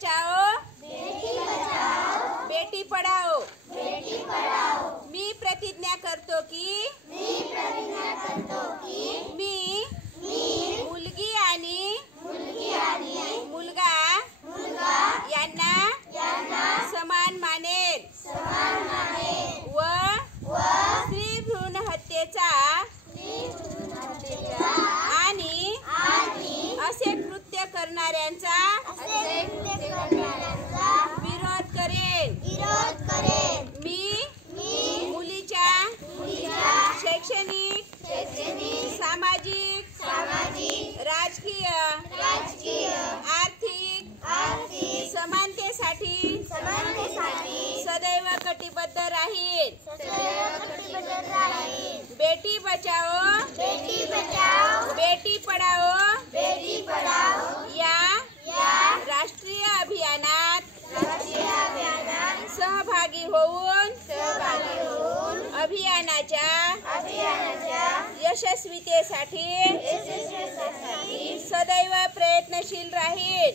बचाओ बेटी पढ़ाओ। मी प्रतिज्ञा करतो की मी मुलगी आणि मुलगा यांना समान मानेल व स्त्री भ्रूण हत्येचा आणि असे कृत्य करणाऱ्यांचा विरोध करेन। मी मुलीच्या शैक्षणिक सामाजिक राजकीय आर्थिक समानतेसाठी सदैव कटिबद्ध राहील। बेटी बचाओ बेटी पढ़ाओ या राष्ट्रीय अभियानात सहभागी होऊन अभियानाच्या यशस्वीतेसाठी सदैव प्रयत्नशील राहील।